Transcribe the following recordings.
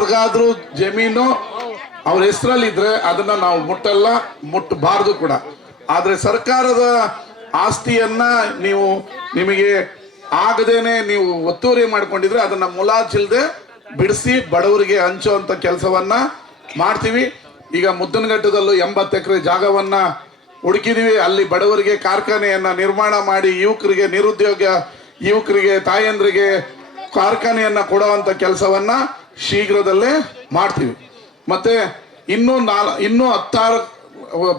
ಯಾರಿಗಾದ್ರೂ ಜಮೀನು ಅವ್ರ ಹೆಸರಲ್ಲಿ ಇದ್ರೆ ಅದನ್ನ ನಾವು ಮುಟ್ಟಲ್ಲ ಮುಟ್ಟಬಾರ್ದು ಕೂಡ. ಆದ್ರೆ ಸರ್ಕಾರದ ಆಸ್ತಿಯನ್ನ ನೀವು ನಿಮಗೆ ಆಗದೇನೆ ನೀವು ಒತ್ತುವರಿ ಮಾಡ್ಕೊಂಡಿದ್ರೆ ಅದನ್ನ ಮುಲಾಜಿಲ್ದೆ ಬಿಡಿಸಿ ಬಡವರಿಗೆ ಹಂಚುವಂತ ಕೆಲಸವನ್ನ ಮಾಡ್ತೀವಿ. ಈಗ ಮುದ್ದನಘಟ್ಟದಲ್ಲೂ ಎಂಬತ್ತು ಎಕರೆ ಜಾಗವನ್ನ ಹುಡುಕಿದೀವಿ. ಅಲ್ಲಿ ಬಡವರಿಗೆ ಕಾರ್ಖಾನೆಯನ್ನ ನಿರ್ಮಾಣ ಮಾಡಿ ಯುವಕರಿಗೆ ನಿರುದ್ಯೋಗ, ಯುವಕರಿಗೆ ತಾಯಂದ್ರಿಗೆ ಕಾರ್ಖಾನೆಯನ್ನ ಕೊಡುವಂತ ಕೆಲಸವನ್ನ ಶೀಘ್ರದಲ್ಲೇ ಮಾಡ್ತೀವಿ. ಮತ್ತೆ ಇನ್ನೂ ನಾಲ್, ಇನ್ನೂ ಹತ್ತಾರು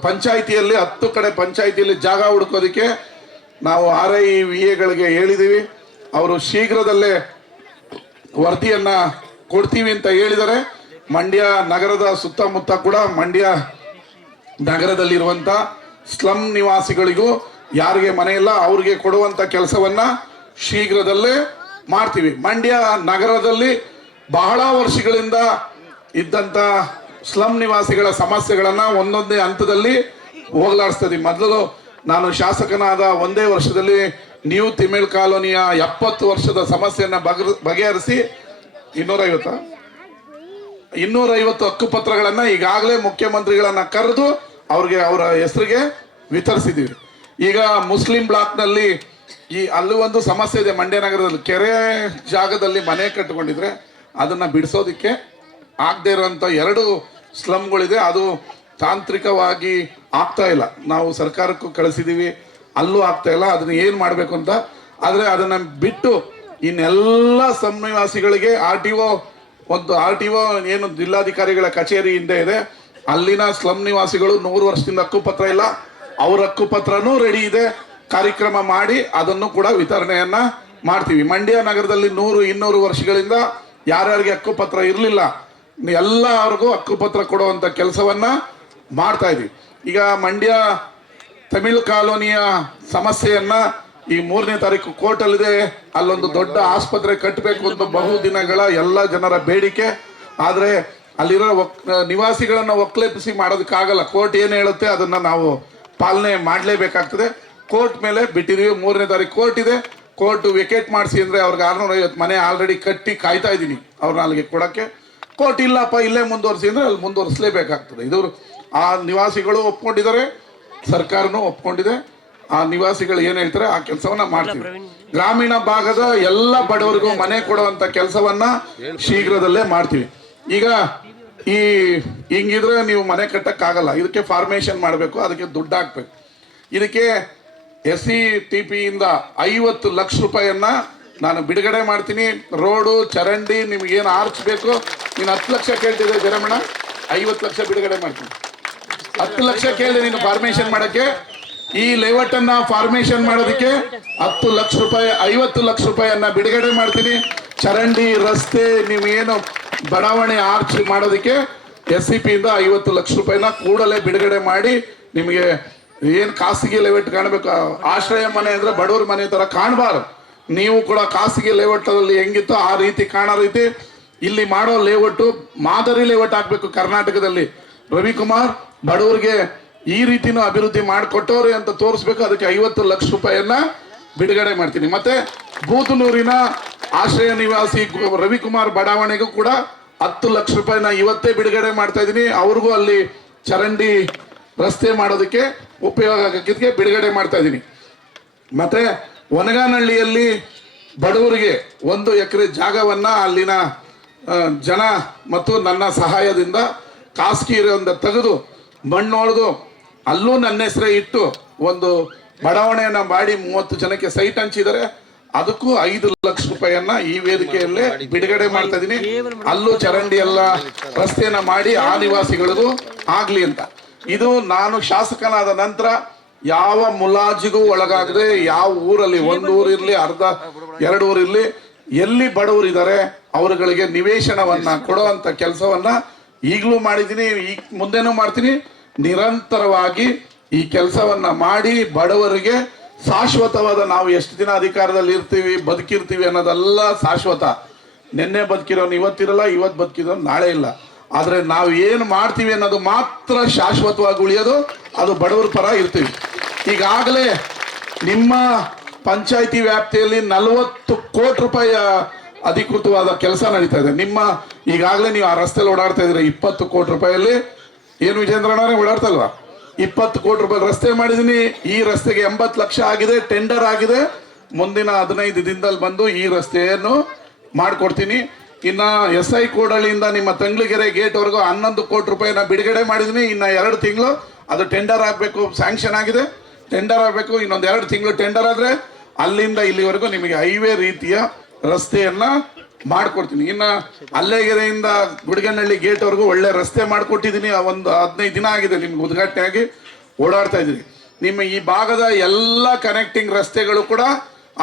ಪಂಚಾಯಿತಿಯಲ್ಲಿ, ಹತ್ತು ಕಡೆ ಪಂಚಾಯಿತಿಯಲ್ಲಿ ಜಾಗ ಹುಡುಕೋದಕ್ಕೆ ನಾವು ಆರ್ ಐ ವಿ ಎಗಳಿಗೆ ಹೇಳಿದೀವಿ. ಅವರು ಶೀಘ್ರದಲ್ಲೇ ವರದಿಯನ್ನ ಕೊಡ್ತೀವಿ ಅಂತ ಹೇಳಿದರೆ ಮಂಡ್ಯ ನಗರದ ಸುತ್ತಮುತ್ತ ಕೂಡ ಮಂಡ್ಯ ನಗರದಲ್ಲಿರುವಂತ ಸ್ಲಮ್ ನಿವಾಸಿಗಳಿಗೂ ಯಾರಿಗೆ ಮನೆ ಇಲ್ಲ, ಅವ್ರಿಗೆ ಕೊಡುವಂತ ಕೆಲಸವನ್ನ ಶೀಘ್ರದಲ್ಲೇ ಮಾಡ್ತೀವಿ. ಮಂಡ್ಯ ನಗರದಲ್ಲಿ ಬಹಳ ವರ್ಷಗಳಿಂದ ಇದ್ದಂತ ಸ್ಲಮ್ ನಿವಾಸಿಗಳ ಸಮಸ್ಯೆಗಳನ್ನ ಒಂದೊಂದೇ ಹಂತದಲ್ಲಿ ಹೋಗ್ಲಾಡಿಸ್ತದೆ ಮೊದಲು ನಾನು ಶಾಸಕನಾದ ಒಂದೇ ವರ್ಷದಲ್ಲಿ ನ್ಯೂ ತಿಮಿಳ್ ಕಾಲೋನಿಯ ಎಪ್ಪತ್ತು ವರ್ಷದ ಸಮಸ್ಯೆಯನ್ನ ಬಗೆ ಬಗೆಹರಿಸಿ ಇನ್ನೂರೈವತ್ತಾ. ಇನ್ನೂರೈವತ್ತು ಹಕ್ಕುಪತ್ರಗಳನ್ನು ಈಗಾಗಲೇ ಮುಖ್ಯಮಂತ್ರಿಗಳನ್ನ ಕರೆದು ಅವ್ರಿಗೆ ಅವರ ಹೆಸರಿಗೆ ವಿತರಿಸಿದ್ದೀವಿ. ಈಗ ಮುಸ್ಲಿಂ ಬ್ಲಾಕ್ನಲ್ಲಿ ಈ ಅಲ್ಲೂ ಒಂದು ಸಮಸ್ಯೆ ಇದೆ. ಮಂಡ್ಯ ನಗರದಲ್ಲಿ ಕೆರೆ ಜಾಗದಲ್ಲಿ ಮನೆ ಕಟ್ಟಿಕೊಂಡಿದ್ರೆ ಅದನ್ನ ಬಿಡಿಸೋದಕ್ಕೆ ಆಗದೆ ಇರೋಂಥ ಎರಡು ಸ್ಲಮ್ಗಳಿದೆ ಅದು ತಾಂತ್ರಿಕವಾಗಿ ಆಗ್ತಾ ಇಲ್ಲ. ನಾವು ಸರ್ಕಾರಕ್ಕೂ ಕಳಿಸಿದ್ದೀವಿ ಅಲ್ಲೂ ಆಗ್ತಾ ಇಲ್ಲ. ಅದನ್ನ ಏನು ಮಾಡಬೇಕು ಅಂತ? ಆದರೆ ಅದನ್ನ ಬಿಟ್ಟು ಇನ್ನೆಲ್ಲ ಸ್ಲಮ್ ನಿವಾಸಿಗಳಿಗೆ ಆರ್ ಟಿ ಒ ಒಂದು ಆರ್ ಟಿ ಒ ಏನು ಜಿಲ್ಲಾಧಿಕಾರಿಗಳ ಕಚೇರಿ ಹಿಂದೆ ಇದೆ. ಅಲ್ಲಿನ ಸ್ಲಮ್ ನಿವಾಸಿಗಳು ನೂರು ವರ್ಷದಿಂದ ಹಕ್ಕುಪತ್ರ ಇಲ್ಲ. ಅವ್ರ ಹಕ್ಕುಪತ್ರನೂ ರೆಡಿ ಇದೆ. ಕಾರ್ಯಕ್ರಮ ಮಾಡಿ ಅದನ್ನು ಕೂಡ ವಿತರಣೆಯನ್ನ ಮಾಡ್ತೀವಿ. ಮಂಡ್ಯ ನಗರದಲ್ಲಿ ನೂರು, ಇನ್ನೂರು ವರ್ಷಗಳಿಂದ ಯಾರ್ಯಾರಿಗೆ ಹಕ್ಕುಪತ್ರ ಇರಲಿಲ್ಲ ಎಲ್ಲರಿಗೂ ಹಕ್ಕುಪತ್ರ ಕೊಡುವಂಥ ಕೆಲಸವನ್ನ ಮಾಡ್ತಾ ಇದ್ವಿ. ಈಗ ಮಂಡ್ಯ ತಮಿಳ್ ಕಾಲೋನಿಯ ಸಮಸ್ಯೆಯನ್ನು ಈ ಮೂರನೇ ತಾರೀಕು ಕೋರ್ಟಲ್ಲಿದೆ. ಅಲ್ಲೊಂದು ದೊಡ್ಡ ಆಸ್ಪತ್ರೆ ಕಟ್ಟಬೇಕು ಅಂತ ಬಹು ದಿನಗಳ ಎಲ್ಲ ಜನರ ಬೇಡಿಕೆ. ಆದರೆ ಅಲ್ಲಿರೋ ಒಕ್ ನಿವಾಸಿಗಳನ್ನು ಒಕ್ಲೇಪಿಸಿ ಮಾಡೋದಕ್ಕಾಗಲ್ಲ. ಕೋರ್ಟ್ ಏನು ಹೇಳುತ್ತೆ ಅದನ್ನ ನಾವು ಪಾಲನೆ ಮಾಡಲೇಬೇಕಾಗ್ತದೆ. ಕೋರ್ಟ್ ಮೇಲೆ ಬಿಟ್ಟಿದೀವಿ. ಮೂರನೇ ತಾರೀಕು ಕೋರ್ಟ್ ಇದೆ. ಕೋರ್ಟ್ ವಿಕೆಟ್ ಮಾಡಿಸಿ ಅಂದ್ರೆ ಅವ್ರಿಗೆ ಆರ್ನೂರ ಐವತ್ತು ಮನೆ ಆಲ್ರೆಡಿ ಕಟ್ಟಿ ಕಾಯ್ತಾ ಇದ್ದೀನಿ. ಅವ್ರನ್ನ ಅಲ್ಲಿಗೆ ಕೊಡಕ್ಕೆ. ಕೋರ್ಟ್ ಇಲ್ಲಪ್ಪ ಇಲ್ಲೇ ಮುಂದುವರಿಸಿ ಅಂದ್ರೆ ಅಲ್ಲಿ ಮುಂದುವರಿಸಲೇಬೇಕಾಗ್ತದೆ. ಇದು ಆ ನಿವಾಸಿಗಳು ಒಪ್ಕೊಂಡಿದ್ದಾರೆ ಸರ್ಕಾರನೂ ಒಪ್ಕೊಂಡಿದೆ. ಆ ನಿವಾಸಿಗಳು ಏನ್ ಹೇಳ್ತಾರೆ ಆ ಕೆಲಸವನ್ನ ಮಾಡ್ತೀವಿ. ಗ್ರಾಮೀಣ ಭಾಗದ ಎಲ್ಲ ಬಡವರಿಗೂ ಮನೆ ಕೊಡುವಂತ ಕೆಲಸವನ್ನ ಶೀಘ್ರದಲ್ಲೇ ಮಾಡ್ತೀವಿ. ಈಗ ಈ ಹಿಂಗಿದ್ರೆ ನೀವು ಮನೆ ಕಟ್ಟಕ್ಕಾಗಲ್ಲ. ಇದಕ್ಕೆ ಫಾರ್ಮೇಶನ್ ಮಾಡಬೇಕು ಅದಕ್ಕೆ ದುಡ್ಡು ಹಾಕ್ಬೇಕು. ಇದಕ್ಕೆ ಎಸ್ ಸಿ ಟಿ ಪಿಯಿಂದ ಐವತ್ತು ಲಕ್ಷ ರೂಪಾಯಿಯನ್ನ ನಾನು ಬಿಡುಗಡೆ ಮಾಡ್ತೀನಿ. ರೋಡು, ಚರಂಡಿ ನಿಮ್ಗೇನು ಆರ್ಚ್ ಬೇಕು, ನೀನು ಹತ್ತು ಲಕ್ಷ ಕೇಳ್ತಿದ್ದೆ ಜರಮಣ, ಐವತ್ತು ಲಕ್ಷ ಬಿಡುಗಡೆ ಮಾಡ್ತೀನಿ. ಹತ್ತು ಲಕ್ಷ ಕೇಳಿದೆ ನೀನು ಫಾರ್ಮೇಶನ್ ಮಾಡೋಕ್ಕೆ. ಈ ಲೇಔಟನ್ನು ಫಾರ್ಮೇಶನ್ ಮಾಡೋದಕ್ಕೆ ಹತ್ತು ಲಕ್ಷ ರೂಪಾಯಿ, ಐವತ್ತು ಲಕ್ಷ ರೂಪಾಯಿಯನ್ನ ಬಿಡುಗಡೆ ಮಾಡ್ತೀನಿ. ಚರಂಡಿ, ರಸ್ತೆ, ನೀವೇನು ಬಡಾವಣೆ ಆರ್ಚ್ ಮಾಡೋದಕ್ಕೆ ಎಸ್ ಸಿ ಪಿಯಿಂದ ಐವತ್ತು ಲಕ್ಷ ರೂಪಾಯಿನ ಕೂಡಲೇ ಬಿಡುಗಡೆ ಮಾಡಿ ನಿಮಗೆ ಏನ್ ಖಾಸಗಿ ಲೇಔಟ್ ಕಾಣಬೇಕು? ಆಶ್ರಯ ಮನೆ ಅಂದ್ರೆ ಬಡವ್ರ ಮನೆ ತರ ಕಾಣಬಾರ್ದು. ನೀವು ಕೂಡ ಖಾಸಗಿ ಲೇಔಟ್ ಅಲ್ಲಿ ಹೆಂಗಿತ್ತು ಆ ರೀತಿ ಕಾಣೋ ರೀತಿ ಇಲ್ಲಿ ಮಾಡೋ ಲೇವಟ್ ಮಾದರಿ ಲೇಔಟ್ ಆಗ್ಬೇಕು ಕರ್ನಾಟಕದಲ್ಲಿ. ರವಿಕುಮಾರ್, ಬಡವರಿಗೆ ಈ ರೀತಿನೂ ಅಭಿವೃದ್ಧಿ ಮಾಡಿಕೊಟ್ಟವ್ರೆ ಅಂತ ತೋರಿಸ್ಬೇಕು. ಅದಕ್ಕೆ ಐವತ್ತು ಲಕ್ಷ ರೂಪಾಯಿಯನ್ನ ಬಿಡುಗಡೆ ಮಾಡ್ತೀನಿ. ಮತ್ತೆ ಬೂತನೂರಿನ ಆಶ್ರಯ ನಿವಾಸಿ ರವಿಕುಮಾರ್ ಬಡಾವಣೆಗೂ ಕೂಡ ಹತ್ತು ಲಕ್ಷ ರೂಪಾಯಿನ ಇವತ್ತೇ ಬಿಡುಗಡೆ ಮಾಡ್ತಾ ಇದ್ದೀನಿ. ಅವ್ರಿಗೂ ಅಲ್ಲಿ ಚರಂಡಿ ರಸ್ತೆ ಮಾಡೋದಕ್ಕೆ ಉಪಯೋಗ ಆಗಕ್ಕಿದ್ಕೆ ಬಿಡುಗಡೆ ಮಾಡ್ತಾ ಇದ್ದೀನಿ ಮತ್ತೆ ಒನಗಾನಹಳ್ಳಿಯಲ್ಲಿ ಬಡವರಿಗೆ ಒಂದು ಎಕರೆ ಜಾಗವನ್ನ ಅಲ್ಲಿನ ಜನ ಮತ್ತು ನನ್ನ ಸಹಾಯದಿಂದ ಖಾಸಗಿ ಇರೋದ ತೆಗೆದು ಮಣ್ಣು ಅಲ್ಲೂ ನನ್ನ ಹೆಸರೇ ಇಟ್ಟು ಒಂದು ಬಡಾವಣೆಯನ್ನು ಮಾಡಿ ಮೂವತ್ತು ಜನಕ್ಕೆ ಸೈಟ್ ಹಂಚಿದರೆ ಅದಕ್ಕೂ ಐದು ಲಕ್ಷ ರೂಪಾಯಿಯನ್ನ ಈ ವೇದಿಕೆಯಲ್ಲೇ ಬಿಡುಗಡೆ ಮಾಡ್ತಾ ಇದ್ದೀನಿ ಅಲ್ಲೂ ಚರಂಡಿ ಎಲ್ಲ ರಸ್ತೆಯನ್ನ ಮಾಡಿ ಆ ನಿವಾಸಿಗಳಿಗೂ ಆಗ್ಲಿ ಅಂತ. ಇದು ನಾನು ಶಾಸಕನಾದ ನಂತರ ಯಾವ ಮುಲಾಜಿಗೂ ಒಳಗಾಗದೆ ಯಾವ ಊರಲ್ಲಿ ಒಂದು ಊರಿರಲಿ ಅರ್ಧ ಎರಡು ಊರಿರಲಿ ಎಲ್ಲಿ ಬಡವರಿದ್ದಾರೆ ಅವರುಗಳಿಗೆ ನಿವೇಶನವನ್ನ ಕೊಡುವಂತ ಕೆಲಸವನ್ನ ಈಗಲೂ ಮಾಡಿದ್ದೀನಿ ಈಗ ಮುಂದೆನೂ ಮಾಡ್ತೀನಿ. ನಿರಂತರವಾಗಿ ಈ ಕೆಲಸವನ್ನ ಮಾಡಿ ಬಡವರಿಗೆ ಶಾಶ್ವತವಾದ ನಾವು ಎಷ್ಟು ದಿನ ಅಧಿಕಾರದಲ್ಲಿ ಇರ್ತೀವಿ, ಬದುಕಿರ್ತೀವಿ ಅನ್ನೋದೆಲ್ಲ ಶಾಶ್ವತ. ನಿನ್ನೆ ಬದುಕಿರೋನು ಇವತ್ತಿರಲ್ಲ ಇವತ್ತು ಬದುಕಿರೋನು ನಾಳೆ ಇಲ್ಲ. ಆದ್ರೆ ನಾವು ಏನು ಮಾಡ್ತೀವಿ ಅನ್ನೋದು ಮಾತ್ರ ಶಾಶ್ವತವಾಗಿ ಉಳಿಯೋದು, ಅದು ಬಡವರ ಪರ ಇರ್ತೀವಿ. ಈಗಾಗಲೇ ನಿಮ್ಮ ಪಂಚಾಯಿತಿ ವ್ಯಾಪ್ತಿಯಲ್ಲಿ ನಲವತ್ತು ಕೋಟಿ ರೂಪಾಯಿಯ ಅಧಿಕೃತವಾದ ಕೆಲಸ ನಡೀತಾ ಇದೆ. ನಿಮ್ಮ ಈಗಾಗಲೇ ನೀವು ಆ ರಸ್ತೆಯಲ್ಲಿ ಓಡಾಡ್ತಾ ಇದ್ದೀರಿ, ಇಪ್ಪತ್ತು ಕೋಟಿ ರೂಪಾಯಲ್ಲಿ ಏನು ವಿಜೇಂದ್ರಣ್ಣವರೇ ಓಡಾಡ್ತಲ್ವಾ? ಇಪ್ಪತ್ತು ಕೋಟಿ ರೂಪಾಯಿ ರಸ್ತೆ ಮಾಡಿದ್ದೀನಿ, ಈ ರಸ್ತೆಗೆ ಎಂಬತ್ತು ಲಕ್ಷ ಆಗಿದೆ, ಟೆಂಡರ್ ಆಗಿದೆ. ಮುಂದಿನ ಹದಿನೈದು ದಿನದಲ್ಲಿ ಬಂದು ಈ ರಸ್ತೆಯನ್ನು ಮಾಡ್ಕೊಡ್ತೀನಿ. ಇನ್ನ ಎಸ್ ಐ ಕೂಡಳಿಯಿಂದ ನಿಮ್ಮ ತಂಗ್ಳಿಗೆರೆ ಗೇಟ್ ವರೆಗೂ ಹನ್ನೊಂದು ಕೋಟಿ ರೂಪಾಯಿನ ಬಿಡುಗಡೆ ಮಾಡಿದೀನಿ ಇನ್ನ ಎರಡು ತಿಂಗಳು ಅದು ಟೆಂಡರ್ ಆಗಬೇಕು, ಸ್ಯಾಂಕ್ಷನ್ ಆಗಿದೆ. ಟೆಂಡರ್ ಆಗಬೇಕು, ಇನ್ನೊಂದು ಎರಡು ತಿಂಗಳು ಟೆಂಡರ್ ಆದ್ರೆ ಅಲ್ಲಿಂದ ಇಲ್ಲಿವರೆಗೂ ನಿಮಗೆ ಹೈವೇ ರೀತಿಯ ರಸ್ತೆಯನ್ನ ಮಾಡಿಕೊಡ್ತೀನಿ. ಇನ್ನ ಅಲ್ಲೇಗೆರೆಯಿಂದ ಗುಡಿಗನಹಳ್ಳಿ ಗೇಟ್ ವರೆಗೂ ಒಳ್ಳೆ ರಸ್ತೆ ಮಾಡಿಕೊಟ್ಟಿದ್ದೀನಿ. ಒಂದು ಹದಿನೈದು ದಿನ ಆಗಿದೆ ನಿಮ್ಗೆ ಉದ್ಘಾಟನೆ ಆಗಿ ಓಡಾಡ್ತಾ ಇದ್ದೀನಿ. ನಿಮ್ಮ ಈ ಭಾಗದ ಎಲ್ಲ ಕನೆಕ್ಟಿಂಗ್ ರಸ್ತೆಗಳು ಕೂಡ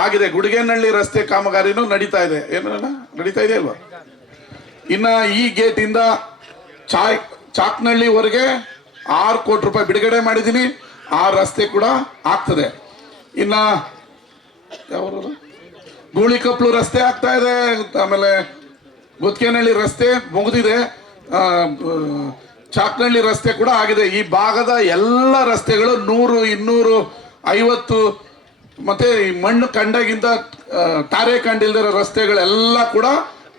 ಆಗಿದೆ, ಗುಡಿಗೇನಹಳ್ಳಿ ರಸ್ತೆ ಕಾಮಗಾರಿನೂ ನಡೀತಾ ಇದೆ. ಏನು ನಡೀತಾ ಇದೆ ಅಲ್ವಾ? ಇನ್ನ ಈ ಗೇಟ್ ಇಂದ ಚಾಯ್, ಚಾಕ್ನಹಳ್ಳಿವರೆಗೆ ಆರು ಕೋಟಿ ರೂಪಾಯಿ ಬಿಡುಗಡೆ ಮಾಡಿದ್ದೀನಿ. ಆ ರಸ್ತೆ ಕೂಡ ಆಗ್ತದೆ. ಇನ್ನ ಯಾವ ಗೂಳಿಕಪ್ಲು ರಸ್ತೆ ಆಗ್ತಾ ಇದೆ. ಆಮೇಲೆ ಗುತ್ಕೇನಹಳ್ಳಿ ರಸ್ತೆ ಮುಗಿದಿದೆ. ಚಾಕ್ನಹಳ್ಳಿ ರಸ್ತೆ ಕೂಡ ಆಗಿದೆ. ಈ ಭಾಗದ ಎಲ್ಲ ರಸ್ತೆಗಳು ನೂರು, ಇನ್ನೂರು, ಐವತ್ತು ಮತ್ತೆ ಈ ಮಣ್ಣು ಕಂಡಾಗಿಂದ ತಾರೆ ಕಂಡಿಲ್ದಿರೋ ರಸ್ತೆಗಳೆಲ್ಲ ಕೂಡ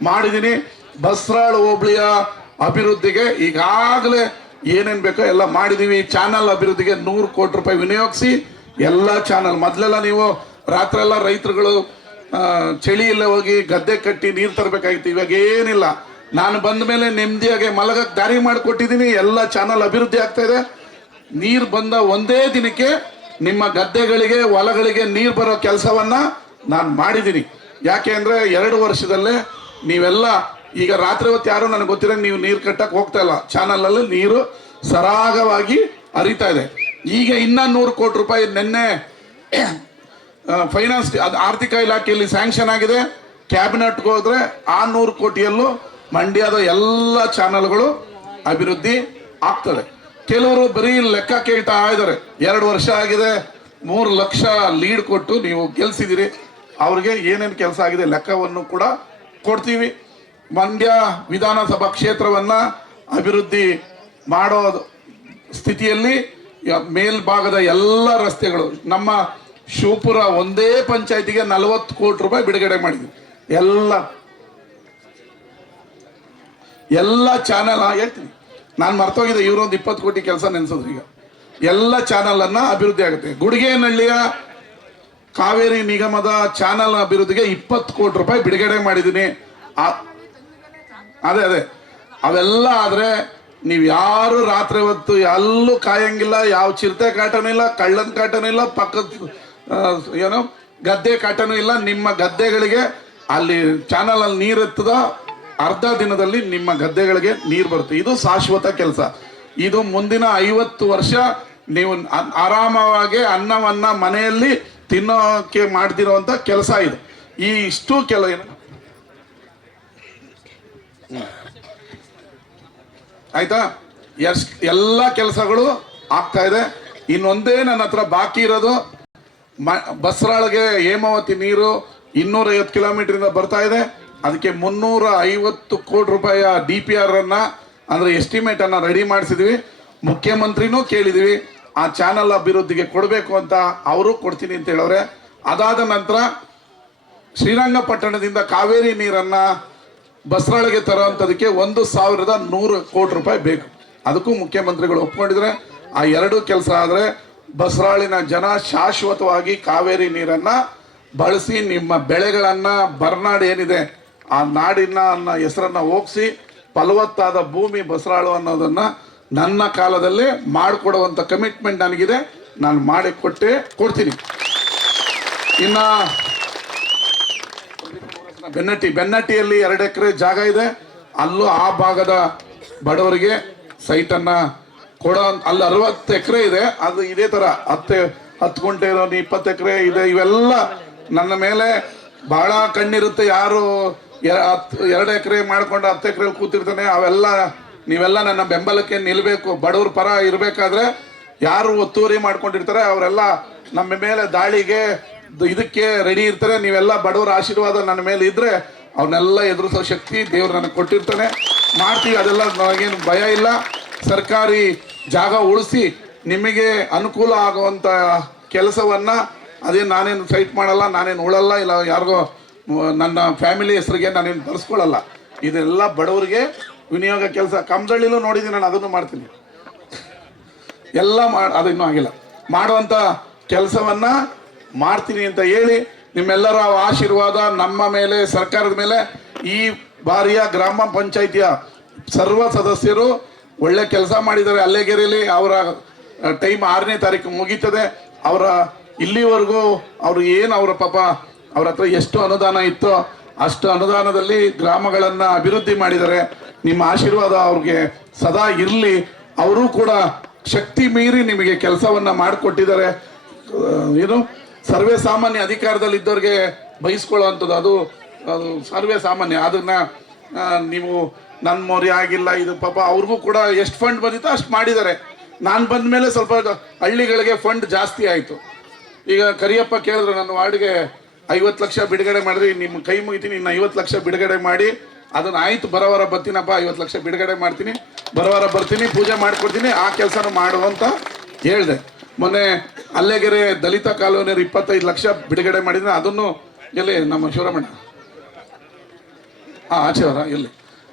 ಮಾಡಿದ್ದೀನಿ ಬಸ್ರಾಳ್ ಹೋಬಳಿಯ ಅಭಿವೃದ್ಧಿಗೆ ಈಗಾಗಲೇ ಏನೇನು ಬೇಕೋ ಎಲ್ಲ ಮಾಡಿದೀವಿ. ಚಾನಲ್ ಅಭಿವೃದ್ಧಿಗೆ ನೂರು ಕೋಟಿ ರೂಪಾಯಿ ವಿನಿಯೋಗಿಸಿ ಎಲ್ಲ ಚಾನಲ್. ಮೊದಲೆಲ್ಲ ನೀವು ರಾತ್ರಿ ಎಲ್ಲ ರೈತರುಗಳು ಚಳಿ ಇಲ್ಲ ಹೋಗಿ ಗದ್ದೆ ಕಟ್ಟಿ ನೀರು ತರಬೇಕಾಗಿತ್ತು. ಇವಾಗ ಏನಿಲ್ಲ. ನಾನು ಬಂದ ಮೇಲೆ ನೆಮ್ಮದಿಯಾಗಿ ಮಲಗಕ್ಕೆ ದಾರಿ ಮಾಡಿಕೊಟ್ಟಿದ್ದೀನಿ ಎಲ್ಲ ಚಾನಲ್ ಅಭಿವೃದ್ಧಿ ಆಗ್ತಾ ಇದೆ. ನೀರು ಬಂದ ಒಂದೇ ದಿನಕ್ಕೆ ನಿಮ್ಮ ಗದ್ದೆಗಳಿಗೆ, ಹೊಲಗಳಿಗೆ ನೀರು ಬರೋ ಕೆಲಸವನ್ನ ನಾನು ಮಾಡಿದ್ದೀನಿ ಯಾಕೆ ಅಂದರೆ ಎರಡು ವರ್ಷದಲ್ಲೇ ನೀವೆಲ್ಲ, ಈಗ ರಾತ್ರಿ ಹೊತ್ತು ಯಾರು ನನಗೆ ಗೊತ್ತಿರೋ ನೀವು ನೀರು ಕಟ್ಟಕ್ಕೆ ಹೋಗ್ತಾ ಇಲ್ಲ. ಚಾನಲಲ್ಲಿ ನೀರು ಸರಾಗವಾಗಿ ಹರಿತಾ ಇದೆ. ಈಗ ಇನ್ನ ನೂರು ಕೋಟಿ ರೂಪಾಯಿ ನಿನ್ನೆ ಫೈನಾನ್ಸ್ ಅದು ಆರ್ಥಿಕ ಇಲಾಖೆಯಲ್ಲಿ ಸ್ಯಾಂಕ್ಷನ್ ಆಗಿದೆ. ಕ್ಯಾಬಿನೆಟ್ಗೆ ಹೋದ್ರೆ ಆ ನೂರು ಕೋಟಿಯಲ್ಲೂ ಮಂಡ್ಯದ ಎಲ್ಲ ಚಾನಲ್ಗಳು ಅಭಿವೃದ್ಧಿ ಆಗ್ತದೆ. ಕೆಲವರು ಬರೀ ಲೆಕ್ಕ ಕೇಳ್ತಾ ಇದ್ದಾರೆ. ಎರಡು ವರ್ಷ ಆಗಿದೆ, ಮೂರು ಲಕ್ಷ ಲೀಡ್ ಕೊಟ್ಟು ನೀವು ಗೆಲ್ಸಿದಿರಿ. ಅವ್ರಿಗೆ ಏನೇನು ಕೆಲಸ ಆಗಿದೆ ಲೆಕ್ಕವನ್ನು ಕೂಡ ಕೊಡ್ತೀವಿ. ಮಂಡ್ಯ ವಿಧಾನಸಭಾ ಕ್ಷೇತ್ರವನ್ನ ಅಭಿವೃದ್ಧಿ ಮಾಡೋ ಸ್ಥಿತಿಯಲ್ಲಿ ಮೇಲ್ಭಾಗದ ಎಲ್ಲ ರಸ್ತೆಗಳು, ನಮ್ಮ ಶಿವಪುರ ಒಂದೇ ಪಂಚಾಯತಿಗೆ ನಲವತ್ತು ಕೋಟಿ ರೂಪಾಯಿ ಬಿಡುಗಡೆ ಮಾಡಿದ್ವಿ. ಎಲ್ಲ ಎಲ್ಲ ಚಾನಲ್ ಹೇಳ್ತೀನಿ. ನಾನು ಮರ್ತೋಗಿದ್ದೆ ಇವರೊಂದು ಇಪ್ಪತ್ತು ಕೋಟಿ ಕೆಲಸ ನೆನೆಸಿದ್ರು ಈಗ. ಎಲ್ಲ ಚಾನಲ್ ಅನ್ನ ಅಭಿವೃದ್ಧಿ ಆಗುತ್ತೆ. ಗುಡಿಗೇನಹಳ್ಳಿಯ ಕಾವೇರಿ ನಿಗಮದ ಚಾನಲ್ ಅಭಿವೃದ್ಧಿಗೆ ಇಪ್ಪತ್ತು ಕೋಟಿ ರೂಪಾಯಿ ಬಿಡುಗಡೆ ಮಾಡಿದ್ದೀನಿ. ಅದೇ ಅದೇ. ಅವೆಲ್ಲ ಆದ್ರೆ ನೀವು ಯಾರು ರಾತ್ರಿ ಹೊತ್ತು ಎಲ್ಲೂ ಕಾಯಂಗಿಲ್ಲ, ಯಾವ ಚಿರತೆ ಕಾಟನೂ ಇಲ್ಲ, ಕಳ್ಳನ ಕಾಟನೂ ಇಲ್ಲ, ಪಕ್ಕದ ಏನು ಗದ್ದೆ ಕಾಟನೂ ಇಲ್ಲ, ನಿಮ್ಮ ಗದ್ದೆಗಳಿಗೆ ಅಲ್ಲಿ ಚಾನಲಲ್ಲಿ ನೀರು ಎತ್ತದ ಅರ್ಧ ದಿನದಲ್ಲಿ ನಿಮ್ಮ ಗದ್ದೆಗಳಿಗೆ ನೀರು ಬರುತ್ತೆ. ಇದು ಶಾಶ್ವತ ಕೆಲಸ. ಇದು ಮುಂದಿನ ಐವತ್ತು ವರ್ಷ ನೀವು ಆರಾಮವಾಗಿ ಅನ್ನವನ್ನ ಮನೆಯಲ್ಲಿ ತಿನ್ನೋಕೆ ಮಾಡ್ತಿರೋಂಥ ಕೆಲಸ ಇದು. ಈ ಇಷ್ಟು ಕೆಲ ಆಯ್ತಾ? ಎಸ್, ಎಲ್ಲ ಕೆಲಸಗಳು ಆಗ್ತಾ ಇದೆ. ಇನ್ನೊಂದೇ ನನ್ನ ಹತ್ರ ಬಾಕಿ ಇರೋದು, ಮ, ಬಸ್ರಾಳ್ಗೆ ಹೇಮಾವತಿ ನೀರು ಇನ್ನೂರೈವತ್ತು ಕಿಲೋಮೀಟರ್ ಇಂದ ಬರ್ತಾ ಇದೆ. ಅದಕ್ಕೆ ಮುನ್ನೂರ ಐವತ್ತು ಕೋಟಿ ರೂಪಾಯಿಯ ಡಿ ಪಿ ಆರ್ ಅನ್ನ, ಅಂದ್ರೆ ಎಸ್ಟಿಮೇಟ್ ಅನ್ನ ರೆಡಿ ಮಾಡಿಸಿದ್ವಿ. ಮುಖ್ಯಮಂತ್ರಿನೂ ಕೇಳಿದ್ವಿ, ಆ ಚಾನಲ್ ಅಭಿವೃದ್ಧಿಗೆ ಕೊಡಬೇಕು ಅಂತ ಅವರು ಕೊಡ್ತೀನಿ ಅಂತ ಹೇಳೋರೆ ಅದಾದ ನಂತರ ಶ್ರೀರಂಗಪಟ್ಟಣದಿಂದ ಕಾವೇರಿ ನೀರನ್ನ ಬಸರಾಳಿಗೆ ತರುವಂಥದಕ್ಕೆ ಒಂದು ಸಾವಿರದ ನೂರು ಕೋಟಿ ರೂಪಾಯಿ ಬೇಕು. ಅದಕ್ಕೂ ಮುಖ್ಯಮಂತ್ರಿಗಳು ಒಪ್ಕೊಂಡಿದ್ರೆ, ಆ ಎರಡು ಕೆಲಸ ಆದರೆ ಬಸರಾಳಿನ ಜನ ಶಾಶ್ವತವಾಗಿ ಕಾವೇರಿ ನೀರನ್ನ ಬಳಸಿ ನಿಮ್ಮ ಬೆಳೆಗಳನ್ನ, ಬರ್ನಾಡ್ ಏನಿದೆ ಆ ನಾಡಿನ ಅನ್ನ ಹೆಸರನ್ನ ಹೋಗಿಸಿ ಫಲವತ್ತಾದ ಭೂಮಿ ಬಸರಾಳು ಅನ್ನೋದನ್ನ ನನ್ನ ಕಾಲದಲ್ಲಿ ಮಾಡಿಕೊಡುವಂಥ ಕಮಿಟ್ಮೆಂಟ್ ನನಗಿದೆ. ನಾನು ಮಾಡಿ ಕೊಟ್ಟೆ ಕೊಡ್ತೀನಿ. ಇನ್ನ ಬೆನ್ನಟ್ಟಿ, ಬೆನ್ನಟ್ಟಿಯಲ್ಲಿ ಎರಡು ಎಕರೆ ಜಾಗ ಇದೆ. ಅಲ್ಲೂ ಆ ಭಾಗದ ಬಡವರಿಗೆ ಸೈಟನ್ನ ಕೊಡೋ ಅಲ್ಲಿ ಅರವತ್ತು ಎಕರೆ ಇದೆ. ಅದು ಇದೇ ತರ ಹತ್ತು ಹತ್ತು ಗುಂಟೆ ಇರೋ ಇಪ್ಪತ್ತು ಎಕರೆ ಇದೆ. ಇವೆಲ್ಲ ನನ್ನ ಮೇಲೆ ಬಹಳ ಕಣ್ಣಿರುತ್ತೆ. ಯಾರು ಎರಡು ಎಕರೆ ಮಾಡ್ಕೊಂಡು ಹತ್ತು ಎಕರೆ ಕೂತಿರ್ತಾನೆ, ಅವೆಲ್ಲ ನೀವೆಲ್ಲ ನನ್ನ ಬೆಂಬಲಕ್ಕೆ ನಿಲ್ಬೇಕು. ಬಡವ್ರ ಪರ ಇರಬೇಕಾದ್ರೆ ಯಾರು ಒತ್ತುವರಿ ಮಾಡ್ಕೊಂಡಿರ್ತಾರೆ, ಅವರೆಲ್ಲ ನಮ್ಮ ಮೇಲೆ ದಾಳಿಗೆ ಇದಕ್ಕೆ ರೆಡಿ ಇರ್ತಾರೆ. ನೀವೆಲ್ಲ ಬಡವರ ಆಶೀರ್ವಾದ ನನ್ನ ಮೇಲೆ ಇದ್ರೆ ಅವನ್ನೆಲ್ಲ ಎದುರಿಸೋ ಶಕ್ತಿ ದೇವ್ರು ನನಗೆ ಕೊಟ್ಟಿರ್ತಾನೆ. ಮಾಡ್ತೀವಿ, ಅದೆಲ್ಲ ನನಗೇನು ಭಯ ಇಲ್ಲ. ಸರ್ಕಾರಿ ಜಾಗ ಉಳಿಸಿ ನಿಮಗೆ ಅನುಕೂಲ ಆಗುವಂತ ಕೆಲಸವನ್ನ ಅದೇನು ನಾನೇನು ಸೈಟ್ ಮಾಡಲ್ಲ, ನಾನೇನು ಉಳಲ್ಲ, ಇಲ್ಲ ಯಾರಿಗೋ ನನ್ನ ಫ್ಯಾಮಿಲಿ ಹೆಸರಿಗೆ ನಾನೇನು ತರಿಸ್ಕೊಳ್ಳಲ್ಲ ಇದೆಲ್ಲ ಬಡವರಿಗೆ ವಿನಿಯೋಗ ಕೆಲಸ. ಕಮ್ದಳ್ಳಿಲೂ ನೋಡಿದ್ದೀನಿ ನಾನು, ಅದನ್ನು ಮಾಡ್ತೀನಿ. ಎಲ್ಲ ಮಾಡಿ ಅದು ಇನ್ನೂ ಆಗಿಲ್ಲ. ಮಾಡುವಂಥ ಕೆಲಸವನ್ನ ಮಾಡ್ತೀನಿ ಅಂತ ಹೇಳಿ ನಿಮ್ಮೆಲ್ಲರ ಆಶೀರ್ವಾದ ನಮ್ಮ ಮೇಲೆ, ಸರ್ಕಾರದ ಮೇಲೆ. ಈ ಬಾರಿಯ ಗ್ರಾಮ ಪಂಚಾಯಿತಿಯ ಸರ್ವ ಸದಸ್ಯರು ಒಳ್ಳೆ ಕೆಲಸ ಮಾಡಿದ್ದಾರೆ. ಅಲ್ಲೇಗೆರೆಯಲ್ಲಿ ಅವರ ಟೈಮ್ ಆರನೇ ತಾರೀಕು ಮುಗೀತದೆ. ಅವರ ಇಲ್ಲಿವರೆಗೂ ಅವರು ಏನು, ಅವರ ಪಾಪ ಅವ್ರ ಹತ್ರ ಎಷ್ಟು ಅನುದಾನ ಇತ್ತೋ ಅಷ್ಟು ಅನುದಾನದಲ್ಲಿ ಗ್ರಾಮಗಳನ್ನು ಅಭಿವೃದ್ಧಿ ಮಾಡಿದರೆ ನಿಮ್ಮ ಆಶೀರ್ವಾದ ಅವ್ರಿಗೆ ಸದಾ ಇರಲಿ. ಅವರು ಕೂಡ ಶಕ್ತಿ ಮೀರಿ ನಿಮಗೆ ಕೆಲಸವನ್ನ ಮಾಡಿಕೊಟ್ಟಿದ್ದಾರೆ. ಏನು? ಸರ್ವೇ ಸಾಮಾನ್ಯ ಅಧಿಕಾರದಲ್ಲಿ ಇದ್ದವ್ರಿಗೆ ಬಯಸ್ಕೊಳ್ಳುವಂಥದ್ದು ಅದು ಅದು ಸರ್ವೇ ಸಾಮಾನ್ಯ. ಅದನ್ನ ನೀವು ನನ್ನ ಮೋರಿ ಆಗಿಲ್ಲ, ಇದು ಪಾಪ ಅವ್ರಿಗೂ ಕೂಡ ಎಷ್ಟು ಫಂಡ್ ಬಂದಿತ್ತೋ ಅಷ್ಟು ಮಾಡಿದ್ದಾರೆ. ನಾನು ಬಂದ ಮೇಲೆ ಸ್ವಲ್ಪ ಹಳ್ಳಿಗಳಿಗೆ ಫಂಡ್ ಜಾಸ್ತಿ ಆಯಿತು. ಈಗ ಕರಿಯಪ್ಪ ಕೇಳಿದ್ರು ನನ್ನ ವಾರ್ಡ್ಗೆ ಐವತ್ತು ಲಕ್ಷ ಬಿಡುಗಡೆ ಮಾಡಿದ್ರಿ ನಿಮ್ಮ ಕೈ ಮುಗಿತೀನಿ, ಇನ್ನು ಐವತ್ತು ಲಕ್ಷ ಬಿಡುಗಡೆ ಮಾಡಿ, ಅದನ್ನ ಆಯ್ತು ಬರೋವಾರ ಬರ್ತೀನಪ್ಪ, ಐವತ್ತು ಲಕ್ಷ ಬಿಡುಗಡೆ ಮಾಡ್ತೀನಿ ಬರೋವಾರ ಬರ್ತೀನಿ, ಪೂಜೆ ಮಾಡಿಕೊಡ್ತೀನಿ, ಆ ಕೆಲಸನೂ ಮಾಡು ಅಂತ ಹೇಳಿದೆ. ಮೊನ್ನೆ ಅಲ್ಲೇಗೆರೆ ದಲಿತ ಕಾಲೋನಿಯರು ಇಪ್ಪತ್ತೈದು ಲಕ್ಷ ಬಿಡುಗಡೆ ಮಾಡಿದ್ರೆ ಅದನ್ನು ಎಲ್ಲಿ ನಮ್ಮ ಶಿವರಮಣ್ಣ ಹಾ ಆಚೆ ಅವರ, ಎಲ್ಲಿ?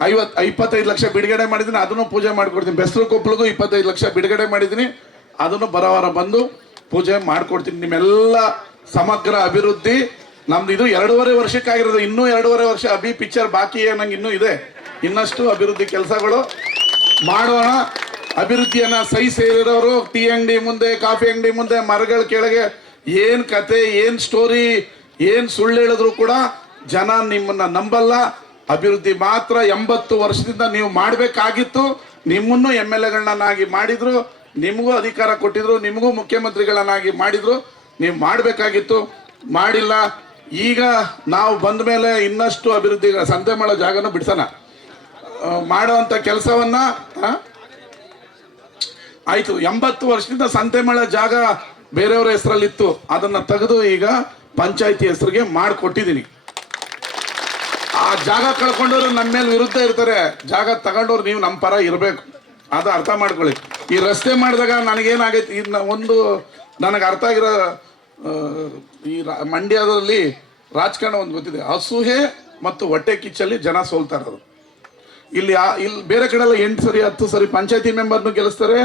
ಐವತ್, ಇಪ್ಪತ್ತೈದು ಲಕ್ಷ ಬಿಡುಗಡೆ ಮಾಡಿದ್ದೀನಿ, ಅದನ್ನು ಪೂಜೆ ಮಾಡ್ಕೊಡ್ತೀನಿ. ಬೆಸರು ಕೊಪ್ಪಳಿಗೂ ಇಪ್ಪತ್ತೈದು ಲಕ್ಷ ಬಿಡುಗಡೆ ಮಾಡಿದ್ದೀನಿ, ಅದನ್ನು ಬರೋವಾರ ಬಂದು ಪೂಜೆ ಮಾಡ್ಕೊಡ್ತೀನಿ. ನಿಮ್ಮೆಲ್ಲ ಸಮಗ್ರ ಅಭಿವೃದ್ಧಿ ನಮ್ದು ಇದು ಎರಡೂವರೆ ವರ್ಷಕ್ಕಾಗಿರೋದು. ಇನ್ನೂ ಎರಡೂವರೆ ವರ್ಷ ಅಭಿ ಪಿಕ್ಚರ್ ಬಾಕಿ ನಂಗೆ ಇನ್ನೂ ಇದೆ. ಇನ್ನಷ್ಟು ಅಭಿವೃದ್ಧಿ ಕೆಲಸಗಳು ಮಾಡೋಣ. ಅಭಿವೃದ್ಧಿಯನ್ನ ಸೈ ಸೇರಿರೋರು ಟೀ ಅಂಗಡಿ ಮುಂದೆ ಕಾಫಿ ಅಂಗಡಿ ಮುಂದೆ, ಮರಗಳ ಕೆಳಗೆ ಏನ್ ಕತೆ, ಏನ್ ಸ್ಟೋರಿ ಏನ್ ಸುಳ್ಳು ಹೇಳಿದ್ರು ಕೂಡ ಜನ ನಿಮ್ಮನ್ನ ನಂಬಲ್ಲ. ಅಭಿವೃದ್ಧಿ ಮಾತ್ರ ಎಂಬತ್ತು ವರ್ಷದಿಂದ ನೀವು ಮಾಡಬೇಕಾಗಿತ್ತು. ನಿಮ್ಮನ್ನು ಎಂ ಎಲ್ ಎಗಳನ್ನಾಗಿ ಮಾಡಿದ್ರು. ನಿಮಗೂ ಅಧಿಕಾರ ಕೊಟ್ಟಿದ್ರು. ನಿಮಗೂ ಮುಖ್ಯಮಂತ್ರಿಗಳನ್ನಾಗಿ ಮಾಡಿದ್ರು. ನೀವು ಮಾಡಬೇಕಾಗಿತ್ತು. ಮಾಡಿಲ್ಲ. ಈಗ ನಾವು ಬಂದ ಮೇಲೆ ಇನ್ನಷ್ಟು ಅಭಿವೃದ್ಧಿ, ಸಂತೆ ಮಾಡೋ ಜಾಗನ ಬಿಡ್ಸೋಣ. ಮಾಡುವಂಥ ಕೆಲಸವನ್ನ? ಆಯ್ತು. ಎಂಬತ್ತು ವರ್ಷದಿಂದ ಸಂತೆ ಮಾಡೋ ಜಾಗ ಬೇರೆಯವರ ಹೆಸರಲ್ಲಿತ್ತು. ಅದನ್ನ ತೆಗೆದು ಈಗ ಪಂಚಾಯತಿ ಹೆಸರಿಗೆ ಮಾಡಿಕೊಟ್ಟಿದ್ದೀನಿ ಆ ಜಾಗ ಕಳ್ಕೊಂಡವ್ರು ನಮ್ಮ ಮೇಲೆ ವಿರುದ್ಧ ಇರ್ತಾರೆ. ಜಾಗ ತಗೊಂಡವ್ರು ನೀವು ನಮ್ಮ ಪರ ಇರಬೇಕು. ಅದು ಅರ್ಥ ಮಾಡ್ಕೊಳ್ಳಿ. ಈ ರಸ್ತೆ ಮಾಡಿದಾಗ ನನಗೇನಾಗೈತಿ ಒಂದು ನನಗೆ ಅರ್ಥ ಆಗಿರೋ ಈ ಮಂಡ್ಯದಲ್ಲಿ ರಾಜಕಾರಣ ಒಂದು ಗೊತ್ತಿದೆ. ಅಸೂಹೆ ಮತ್ತು ಹೊಟ್ಟೆ ಕಿಚ್ಚಲ್ಲಿ ಜನ ಸೋಲ್ತಾ ಇರೋದು. ಇಲ್ಲಿ ಇಲ್ಲಿ ಬೇರೆ ಕಡೆ ಎಲ್ಲ ಎಂಟು ಸರಿ, ಹತ್ತು ಸರಿ ಪಂಚಾಯತಿ ಮೆಂಬರ್ನು ಗೆಲ್ಲಿಸ್ತಾರೆ,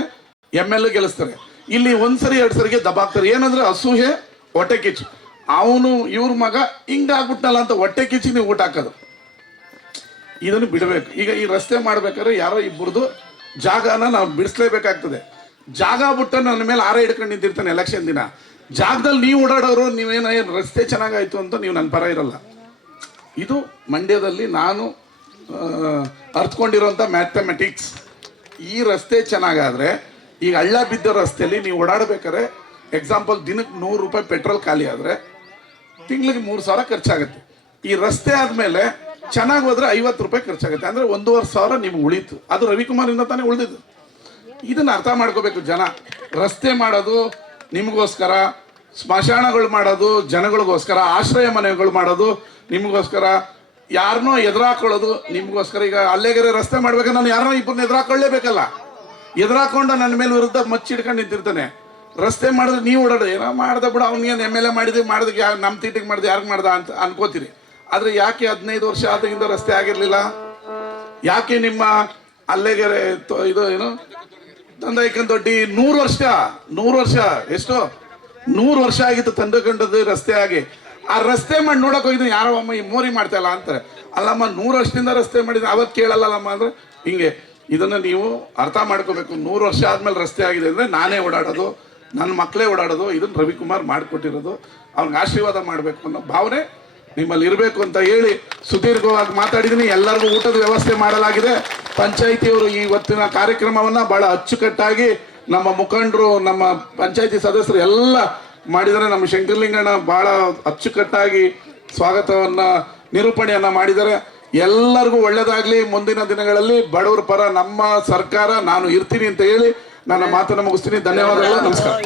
ಎಂ ಎಲ್ ಗೆಲ್ಲಿಸ್ತಾರೆ. ಇಲ್ಲಿ ಒಂದು ಸರಿ, ಎರಡು ಸರಿಗೆ ದಬಾಕ್ತಾರೆ ಏನಂದ್ರೆ ಅಸೂಹೆ ಹೊಟ್ಟೆ ಕಿಚ್ಚು. ಅವನು, ಇವ್ರ ಮಗ ಹಿಂಗಾಗ್ಬಿಟ್ನಲ್ಲ ಅಂತ ಹೊಟ್ಟೆ ಕಿಚ್ಚಿ ನೀವು ಊಟ ಹಾಕೋದು. ಇದನ್ನು ಬಿಡಬೇಕು. ಈಗ ಈ ರಸ್ತೆ ಮಾಡ್ಬೇಕಾದ್ರೆ ಯಾರೋ ಇಬ್ಬರದು ಜಾಗನ ನಾವು ಬಿಡಿಸ್ಲೇಬೇಕಾಗ್ತದೆ. ಜಾಗ ಬಿಟ್ಟು ನನ್ನ ಮೇಲೆ ಆರ ಹಿಡ್ಕೊಂಡು ನಿಂತಿರ್ತಾನೆ ಎಲೆಕ್ಷನ್ ದಿನ. ಜಾಗದಲ್ಲಿ ನೀವು ಓಡಾಡೋರು, ನೀವೇನ ಏನು ರಸ್ತೆ ಚೆನ್ನಾಗಾಯ್ತು ಅಂತ ನೀವು ನನ್ನ ಪರ ಇರಲ್ಲ. ಇದು ಮಂಡ್ಯದಲ್ಲಿ ನಾನು ಅರ್ಥಕೊಂಡಿರುವಂತ ಮ್ಯಾಥಮೆಟಿಕ್ಸ್ ಈ ರಸ್ತೆ ಚೆನ್ನಾಗಾದರೆ, ಈಗ ಹಳ್ಳ ಬಿದ್ದ ರಸ್ತೆಯಲ್ಲಿ ನೀವು ಓಡಾಡ್ಬೇಕಾದ್ರೆ ಎಕ್ಸಾಂಪಲ್ ದಿನಕ್ಕೆ ನೂರು ರೂಪಾಯಿ ಪೆಟ್ರೋಲ್ ಖಾಲಿ ಆದರೆ, ತಿಂಗಳಿಗೆ ಮೂರು ಸಾವಿರ ಖರ್ಚಾಗುತ್ತೆ. ಈ ರಸ್ತೆ ಆದಮೇಲೆ ಚೆನ್ನಾಗಿ ಹೋದ್ರೆ ಐವತ್ತು ರೂಪಾಯಿ ಖರ್ಚಾಗುತ್ತೆ. ಅಂದರೆ ಒಂದೂವರೆ ಸಾವಿರ ನಿಮ್ಗೆ ಉಳೀತು. ಅದು ರವಿಕುಮಾರಿಂದ ತಾನೇ ಉಳಿದಿದ್ದು. ಇದನ್ನು ಅರ್ಥ ಮಾಡ್ಕೋಬೇಕು ಜನ. ರಸ್ತೆ ಮಾಡೋದು ನಿಮಗೋಸ್ಕರ ಸ್ಮಶಾನಗಳು ಮಾಡೋದು, ಜನಗಳಿಗೋಸ್ಕರ, ಆಶ್ರಯ ಮನೆಗಳು ಮಾಡೋದು, ನಿಮಗೋಸ್ಕರ ಯಾರನ್ನೋ ಎದುರಾಕೊಳ್ಳೋದು, ನಿಮಗೋಸ್ಕರ ಈಗ ಅಲ್ಲೇಗೆರೆ ರಸ್ತೆ ಮಾಡ್ಬೇಕಾದ್ರೆ ನಾನು ಯಾರನ್ನೋ ಇಬ್ಬರನ್ನ ಎದುರಾಕೊಳ್ಳೇಬೇಕಲ್ಲ? ಎದುರಾಕೊಂಡು ನನ್ನ ಮೇಲೆ ವಿರುದ್ಧ ಮಚ್ಚಿಡ್ಕೊಂಡು ನಿಂತಿರ್ತಾನೆ. ರಸ್ತೆ ಮಾಡಿದ್ರೆ ನೀವು ಓಡಾಡು ಏನೋ ಮಾಡ್ದೆ ಬಿಡು ಅವ್ನಿಗೇನು ಎಂ ಎಲ್ ಎ ಮಾಡಿದ್ವಿ ಮಾಡಿದ್ವಿ ಯಾ ನಮ್ಮ ತೀಟಿಗೆ ಮಾಡಿದೆ ಯಾರಿಗೆ ಮಾಡ್ದ ಅಂತ ಅನ್ಕೋತೀರಿ. ಆದರೆ ಯಾಕೆ ಹದಿನೈದು ವರ್ಷ ಆದಾಗಿಂದ ರಸ್ತೆ ಆಗಿರಲಿಲ್ಲ? ಯಾಕೆ ನಿಮ್ಮ ಅಲ್ಲೆಗೆರೆ ಇದು ಏನು? ತಂದೈಕನ್ ದೊಡ್ಡಿ ನೂರು ವರ್ಷ ನೂರು ವರ್ಷ, ಎಷ್ಟು? ನೂರು ವರ್ಷ ಆಗಿತ್ತು ತಂದಕೊಂಡದ್ದು ರಸ್ತೆ ಆಗಿ. ಆ ರಸ್ತೆ ಮಾಡಿ ನೋಡಕ್ ಹೋಗಿದ್ದು ಯಾರೋ ಅಮ್ಮ ಈ ಮೋರಿ ಮಾಡ್ತಾ ಇಲ್ಲ ಅಂತಾರೆ. ಅಲ್ಲಮ್ಮ, ನೂರು ವರ್ಷದಿಂದ ರಸ್ತೆ ಮಾಡಿದ್ರೆ ಅವತ್ತು ಕೇಳಲ್ಲಮ್ಮ ಅಂದ್ರೆ ಹಿಂಗೆ, ಇದನ್ನ ನೀವು ಅರ್ಥ ಮಾಡ್ಕೋಬೇಕು. ನೂರು ವರ್ಷ ಆದ್ಮೇಲೆ ರಸ್ತೆ ಆಗಿದೆ ಅಂದ್ರೆ ನಾನೇ ಓಡಾಡೋದು ನನ್ನ ಮಕ್ಕಳೇ ಓಡಾಡೋದು ಇದನ್ನ ರವಿಕುಮಾರ್ ಮಾಡಿಕೊಟ್ಟಿರೋದು, ಅವ್ನಿಗೆ ಆಶೀರ್ವಾದ ಮಾಡಬೇಕು ಅನ್ನೋ ಭಾವನೆ ನಿಮ್ಮಲ್ಲಿ ಇರಬೇಕು ಅಂತ ಹೇಳಿ ಸುದೀರ್ಘವಾಗಿ ಮಾತಾಡಿದೀನಿ. ಎಲ್ಲರಿಗೂ ಊಟದ ವ್ಯವಸ್ಥೆ ಮಾಡಲಾಗಿದೆ. ಪಂಚಾಯಿತಿಯವರು ಇವತ್ತಿನ ಕಾರ್ಯಕ್ರಮವನ್ನ ಬಹಳ ಅಚ್ಚುಕಟ್ಟಾಗಿ ನಮ್ಮ ಮುಖಂಡರು, ನಮ್ಮ ಪಂಚಾಯಿತಿ ಸದಸ್ಯರು ಎಲ್ಲ ಮಾಡಿದರೆ ನಮ್ಮ ಶಂಕರಲಿಂಗಣ್ಣ ಬಹಳ ಅಚ್ಚುಕಟ್ಟಾಗಿ ಸ್ವಾಗತವನ್ನ, ನಿರೂಪಣೆಯನ್ನ ಮಾಡಿದ್ದಾರೆ. ಎಲ್ಲರಿಗೂ ಒಳ್ಳೆಯದಾಗಲಿ ಮುಂದಿನ ದಿನಗಳಲ್ಲಿ ಬಡವರ ಪರ ನಮ್ಮ ಸರ್ಕಾರ, ನಾನು ಇರ್ತೀನಿ ಅಂತ ಹೇಳಿ ನನ್ನ ಮಾತನ್ನು ಮುಗಿಸ್ತೀನಿ. ಧನ್ಯವಾದಗಳು. ನಮಸ್ಕಾರ.